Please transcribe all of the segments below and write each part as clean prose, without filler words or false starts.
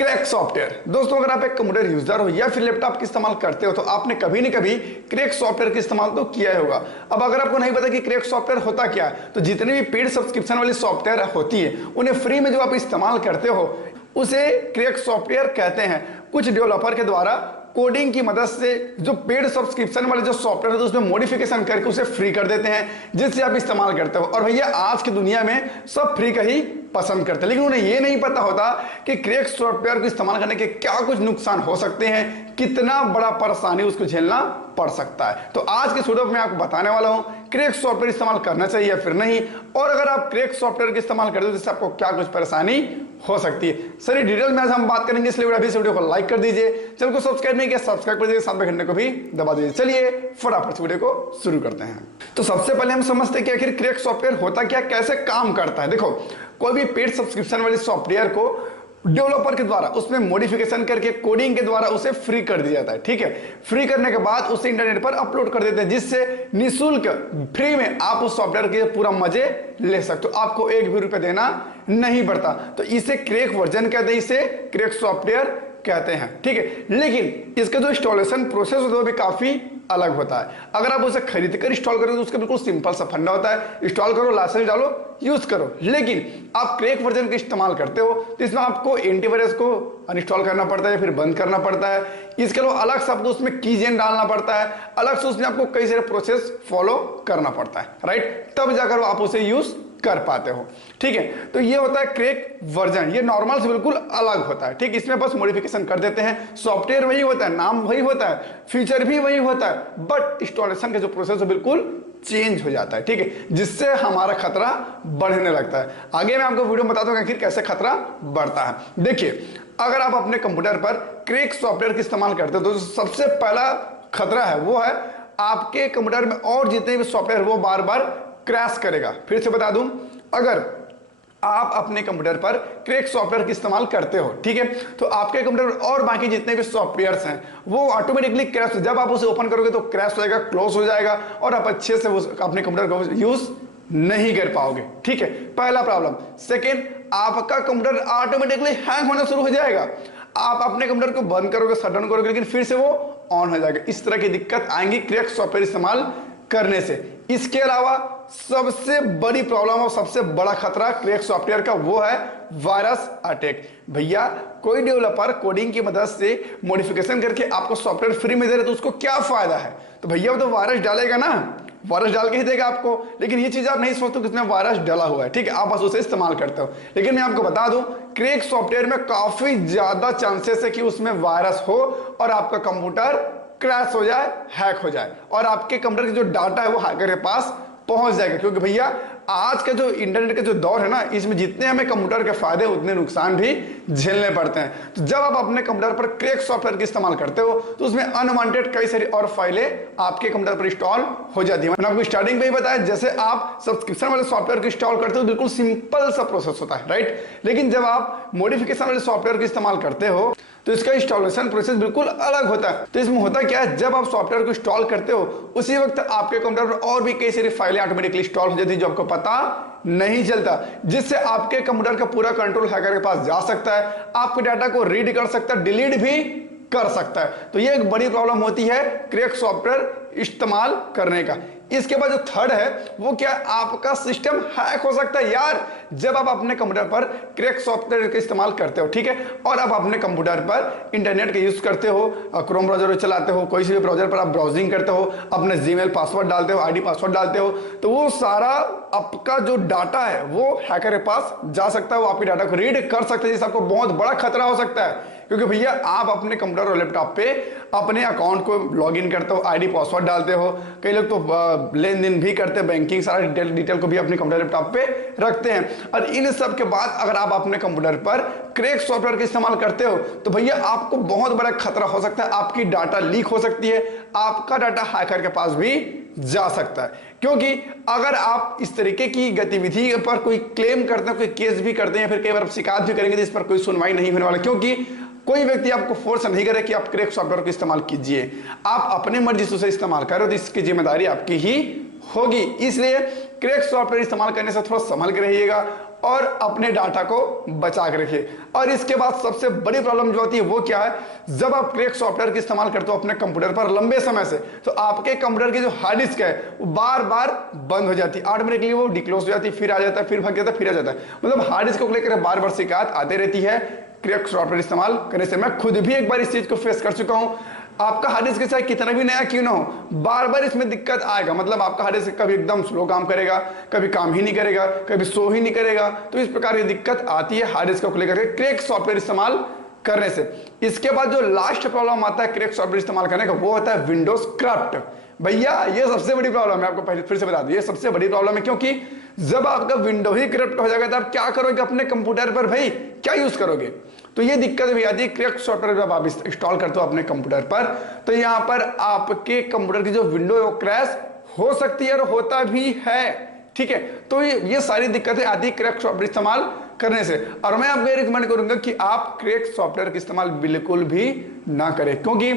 Crack software. दोस्तों अगर आप एक कंप्यूटर यूजर हो या फिर लैपटॉप का इस्तेमाल करते हो तो आपने कभी न कभी क्रैक सॉफ्टवेयर का इस्तेमाल तो किया ही होगा। अब अगर आपको नहीं पता कि क्रैक सॉफ्टवेयर होता क्या है तो जितने भी पेड सब्सक्रिप्शन वाली सॉफ्टवेयर होती है उन्हें फ्री में जो आप इस्तेमाल करते हो उसे क्रैक सॉफ्टवेयर कहते हैं। कुछ डेवलपर के द्वारा कोडिंग की मदद से जो पेड सब्सक्रिप्शन वाले जो सॉफ्टवेयर है उसमें मॉडिफिकेशन करके उसे फ्री कर देते हैं जिससे आप इस्तेमाल करते हो। और भैया आज की दुनिया में सब फ्री का ही पसंद करते हैं, लेकिन उन्हें यह नहीं पता होता कि क्रैक सॉफ्टवेयर को इस्तेमाल करने के क्या कुछ नुकसान हो सकते हैं, कितना बड़ा परेशानी उसको झेलना पड़ सकता है। तो आज के वीडियो में मैं आपको बताने वाला हूं क्रैक सॉफ्टवेयर इस्तेमाल करना चाहिए या फिर नहीं, और अगर आप क्रैक सॉफ्टवेयर का इस्तेमाल करते हो तो इससे आपको क्या कुछ परेशानी हो सकती है। सर डिटेल में आज हम बात करेंगे, इसलिए अभी इस वीडियो को लाइक कर दीजिए, चैनल को सब्सक्राइब नहीं किया सब्सक्राइब कर दीजिए, साथ में घंटे को भी दबा दीजिए। चलिए फटाफट से वीडियो को शुरू करते हैं। तो सबसे पहले हम समझते हैं कि आखिर क्रैक सॉफ्टवेयर होता क्या, कैसे काम करता है। देखो कोई भी पेड सब्सक्रिप्शन वाली सॉफ्टवेयर को डेवलपर के द्वारा उसमें मॉडिफिकेशन करके कोडिंग के द्वारा उसे फ्री कर दिया जाता है। ठीक है, फ्री करने के बाद उसे इंटरनेट पर अपलोड कर देते हैं जिससे निःशुल्क फ्री में आप उस सॉफ्टवेयर के पूरा मजे ले सकते हो, आपको एक भी रुपए देना नहीं पड़ता। तो इसे क्रैक वर्जन कहते हैं, इसे क्रैक सॉफ्टवेयर कहते हैं। ठीक है, लेकिन इसका जो इंस्टॉलेशन प्रोसेस होता है वो भी काफी अलग होता है। अगर आप उसे खरीद कर इंस्टॉल करोगे तो उसका बिल्कुल सिंपल सा फंडा होता है, इंस्टॉल करो, लाइसेंस डालो, यूज करो। लेकिन आप क्रैक वर्जन का इस्तेमाल करते हो तो इसमें आपको एंटीवायरस को अनइंस्टॉल करना पड़ता है या फिर बंद करना पड़ता है। इसके अलावा अलग से आपको उसमें कीजेन डालना पड़ता है, अलग से उसमें आपको कई सारे प्रोसेस फॉलो करना पड़ता है, राइट, तब जाकर आप उसे यूज कर पाते हो। ठीक है, तो ये होता है क्रैक वर्जन, ये नॉर्मल से बिल्कुल अलग होता है। ठीक, इसमें बस मॉडिफिकेशन कर देते हैं, सॉफ्टवेयर वही होता है, नाम वही होता है, फीचर भी वही होता है, बट इंस्टॉलेशन का जो प्रोसेस है बिल्कुल चेंज हो जाता है। ठीक है, जिससे हमारा खतरा बढ़ने लगता है। आगे मैं आपको वीडियो में बताता हूं आखिर कैसे खतरा बढ़ता है। देखिए, अगर आप अपने कंप्यूटर पर क्रैक सॉफ्टवेयर का इस्तेमाल करते हो तो सबसे पहला खतरा है वो है आपके कंप्यूटर में और जितने भी सॉफ्टवेयर वो बार बार क्रैश करेगा। फिर से बता दूं, अगर आप अपने कंप्यूटर पर क्रैक सॉफ्टवेयर का इस्तेमाल करते हो, ठीक है, तो आपके कंप्यूटर और बाकी जितने भी सॉफ्टवेयर्स हैं वो ऑटोमेटिकली क्रैश, जब आप उसे ओपन करोगे तो क्रैश हो जाएगा, क्लोज हो जाएगा और आप अच्छे से अपने कंप्यूटर को यूज नहीं कर पाओगे। ठीक है, पहला प्रॉब्लम। सेकेंड, आपका कंप्यूटर ऑटोमेटिकली हैंग होना शुरू हो जाएगा। आप अपने कंप्यूटर को बंद करोगे, शट डाउन करोगे, लेकिन फिर से वो ऑन हो जाएगा। इस तरह की दिक्कत आएंगी क्रैक सॉफ्टवेयर इस्तेमाल करने से। इसके अलावा सबसे बड़ी प्रॉब्लम और सबसे बड़ा खतरा क्रैक सॉफ्टवेयर का वो है वायरस अटैक। भैया कोई डेवलपर कोडिंग की मदद से मॉडिफिकेशन करके आपको सॉफ्टवेयर फ्री में दे रहे तो उसको क्या फायदा है? तो भैया वो तो वायरस डालेगा ना, वायरस डाल के ही देगा आपको, लेकिन ये चीज आप नहीं सोचते कि इसमें वायरस डाला हुआ है। ठीक है, आप बस उसे इस्तेमाल करते हो। लेकिन मैं आपको बता दूं क्रैक सॉफ्टवेयर में काफी ज्यादा चांसेस है कि उसमें वायरस हो और आपका कंप्यूटर क्रैश हो जाए, हैक हो जाए और आपके कंप्यूटर का जो डाटा है वो हैकर के पास पहुंच जाएगा। क्योंकि भैया आज का जो इंटरनेट का जो दौर है ना, इसमें जितने हमें कंप्यूटर के फायदे उतने नुकसान भी झेलने पड़ते हैं। तो जब आप अपने कंप्यूटर पर क्रैक सॉफ्टवेयर का इस्तेमाल करते हो तो उसमें अनवांटेड कई सारी और फाइलें आपके कंप्यूटर पर इंस्टॉल हो जाती है। मैंने आपको स्टार्टिंग में ही बताया, जैसे आप सब्सक्रिप्शन वाले सॉफ्टवेयर को इंस्टॉल करते हो बिल्कुल सिंपल सा प्रोसेस होता है, राइट, लेकिन जब आप मॉडिफिकेशन वाले सॉफ्टवेयर का इस्तेमाल करते हो तो इसका इंस्टॉलेशन प्रोसेस बिल्कुल अलग होता है। तो इसमें होता क्या है, जब आप सॉफ्टवेयर को इंस्टॉल करते हो उसी वक्त आपके कंप्यूटर पर और भी कई सारी फाइलें ऑटोमेटिकली इंस्टॉल हो जाती है जो आपको पता नहीं चलता, जिससे आपके कंप्यूटर का पूरा कंट्रोल हैकर के पास जा सकता है, आपके डाटा को रीड कर सकता है, डिलीट भी कर सकता है। तो ये एक बड़ी प्रॉब्लम होती है क्रैक सॉफ्टवेयर इस्तेमाल करने का। इसके बाद जो थर्ड है वो क्या, आपका सिस्टम हैक हो सकता है। यार जब आप अपने कंप्यूटर पर क्रैक सॉफ्टवेयर का इस्तेमाल करते हो, ठीक है, और आप अपने कंप्यूटर पर इंटरनेट का यूज करते हो, क्रोम ब्राउजर चलाते हो, कोई से भी ब्राउजर पर आप ब्राउजिंग करते हो, अपने जीमेल पासवर्ड डालते हो, आईडी पासवर्ड डालते हो, तो वो सारा आपका जो डाटा है वो हैकर के पास जा सकता है, वो आपके डाटा को रीड कर सकता है, जिससे आपको बहुत बड़ा खतरा हो सकता है। क्योंकि भैया आप अपने कंप्यूटर और लैपटॉप पे अपने अकाउंट को लॉगिन करते हो, आईडी पासवर्ड डालते हो, कई लोग तो लेन देन भी करते हैं, बैंकिंग सारा डिटेल को भी अपने कंप्यूटर लैपटॉप पे रखते हैं। और इन सब के बाद अगर आप अपने कंप्यूटर पर क्रैक सॉफ्टवेयर का इस्तेमाल करते हो तो भैया आपको बहुत बड़ा खतरा हो सकता है, आपकी डाटा लीक हो सकती है, आपका डाटा हैकर के पास भी जा सकता है। क्योंकि अगर आप इस तरीके की गतिविधि पर कोई क्लेम करते हैं, कोई केस भी करते हैं, फिर कई बार आप शिकायत भी करेंगे तो इस पर कोई सुनवाई नहीं होने वाला, क्योंकि कोई व्यक्ति आपको फोर्स नहीं करे कि आप क्रैक सॉफ्टवेयर का इस्तेमाल कीजिए, आप अपने मर्जी से उसे इस्तेमाल करो तो इसकी जिम्मेदारी आपकी ही होगी। इसलिए क्रैक सॉफ्टवेयर इस्तेमाल करने से थोड़ा संभल के रहिएगा और अपने डाटा को बचा के रखिए। और इसके बाद सबसे बड़ी प्रॉब्लम जो होती है वो क्या है, जब आप क्रैक सॉफ्टवेयर का इस्तेमाल करते हो अपने कंप्यूटर पर लंबे समय से, तो आपके कंप्यूटर की जो हार्ड डिस्क है वो बार बार बंद हो जाती है, ऑटोमेटिकली वो डिक्लोज हो जाती है, फिर आ जाता है, फिर भाग जाता है, फिर आ जाता है। मतलब हार्ड डिस्क को लेकर बार बार शिकायत आती रहती है क्रैक सॉफ्टवेयर इस्तेमाल करने से। मैं खुद भी एक बार इस चीज को फेस कर चुका हूं। आपका हार्ड डिस्क चाहे कितना भी नया क्यों ना हो, बार बार इसमें दिक्कत आएगा। मतलब आपका हार्ड डिस्क कभी एकदम स्लो काम करेगा, कभी काम ही नहीं करेगा, कभी शो ही नहीं करेगा। तो इस प्रकार की दिक्कत आती है हार्ड डिस्क को लेकर के क्रैक सॉफ्टवेयर इस्तेमाल करने से। इसके बाद जो लास्ट प्रॉब्लम आता है क्रैक सॉफ्टवेयर इस्तेमाल करने का, वो होता है विंडोज करप्ट। भैया ये सबसे बड़ी प्रॉब्लम है, आपको पहले फिर से बता दूं, ये सबसे बड़ी प्रॉब्लम है। क्योंकि जब आपका विंडो ही करप्ट हो जाएगा तो आप क्या करोगे अपने कंप्यूटर पर, भाई क्या यूज करोगे? तो ये दिक्कत भी आती है क्रैक सॉफ्टवेयर जब आप इंस्टॉल करते हो अपने कंप्यूटर पर, तो यहां पर आपके कंप्यूटर की जो विंडो है वो क्रैश हो सकती है और होता भी है। ठीक है, तो ये सारी दिक्कतें आती है क्रैक सॉफ्टवेयर इस्तेमाल करने से। और मैं आपको रिकमेंड करूंगा कि आप क्रैक सॉफ्टवेयर का इस्तेमाल बिल्कुल भी ना करें, क्योंकि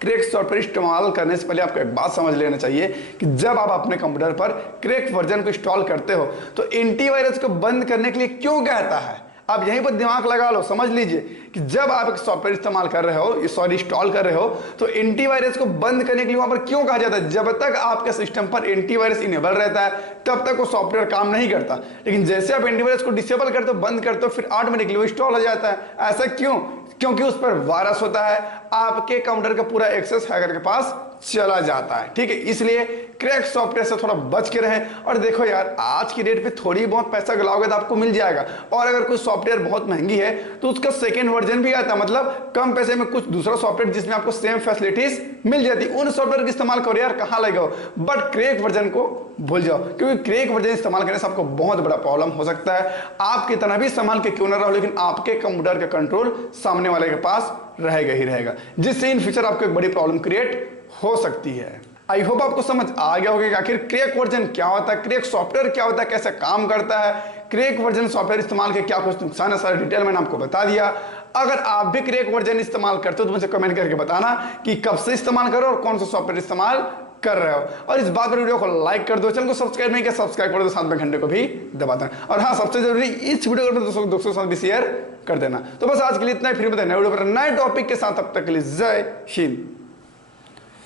क्रैक सॉफ्टवेयर इस्तेमाल करने से पहले आपको एक बात समझ लेना चाहिए कि जब आप अपने कंप्यूटर पर क्रैक वर्जन को इंस्टॉल करते हो तो एंटीवायरस को बंद करने के लिए क्यों कहता है। आप यहीं पर दिमाग लगा लो, समझ लीजिए कि जब आप एक सॉफ्टवेयर इस्तेमाल कर रहे हो, इंस्टॉल कर रहे हो, तो एंटीवायरस को बंद करने के लिए वहां पर क्यों कहा जाता है। जब तक आपके सिस्टम पर एंटीवायरस इनेबल रहता है तब तक वो सॉफ्टवेयर काम नहीं करता, लेकिन जैसे आप एंटीवायरस को डिसेबल करते हो, बंद करते हो, फिर ऑटोमेटिकली वो इंस्टॉल हो जाता है। ऐसा क्यों? क्योंकि उस पर वायरस होता है, आपके कंप्यूटर का पूरा एक्सेस हैकर के पास चला जाता है। ठीक है, इसलिए क्रैक सॉफ्टवेयर से थोड़ा बच के रहें। और देखो यार, आज की डेट पे थोड़ी बहुत पैसा गलाओगे तो आपको मिल जाएगा। और अगर कोई सॉफ्टवेयर बहुत महंगी है तो उसका सेकेंड वर्जन भी आता है, मतलब कम पैसे में कुछ दूसरा सॉफ्टवेयर जिसमें आपको सेम फैसिलिटीज मिल जाती है, उन सॉफ्टवेयर का इस्तेमाल करो यार, कहां लगाओ। बट क्रैक वर्जन को भूल जाओ, क्योंकि क्रैक वर्जन इस्तेमाल करने से आपको बहुत बड़ा प्रॉब्लम हो सकता है। आप कितना भी संभाल के क्यों ना रहो, लेकिन आपके कंप्यूटर का कंट्रोल सामने वाले के पास रहेगा ही रहेगा, जिससे इन फ्यूचर आपको एक बड़ी प्रॉब्लम क्रिएट हो सकती है। आई होप आपको समझ आ गया होगा कि आखिर क्रैक वर्जन क्या होता है, क्रैक सॉफ्टवेयर क्या होता है, कैसे काम करता है, क्रैक वर्जन सॉफ्टवेयर इस्तेमाल के क्या कुछ नुकसान है, सारा डिटेल मैंने आपको बता दिया। अगर आप भी क्रैक वर्जन इस्तेमाल करते हो तो मुझे कमेंट करके बताना कि कब से इस्तेमाल करो और कौन सा सॉफ्टवेयर इस्तेमाल कर रहे हो। और इस बात पर वीडियो को लाइक कर दो, चैनल को सब्सक्राइब नहीं किया सब्सक्राइब कर दो, साथ में घंटे को भी दबा देना। और हाँ, सबसे जरूरी इस वीडियो को दोस्तों के साथ भी शेयर कर देना। तो बस आज के लिए इतना ही, फिर बताए नए वीडियो पर नए टॉपिक के साथ, तब तक के लिए जय हिंद।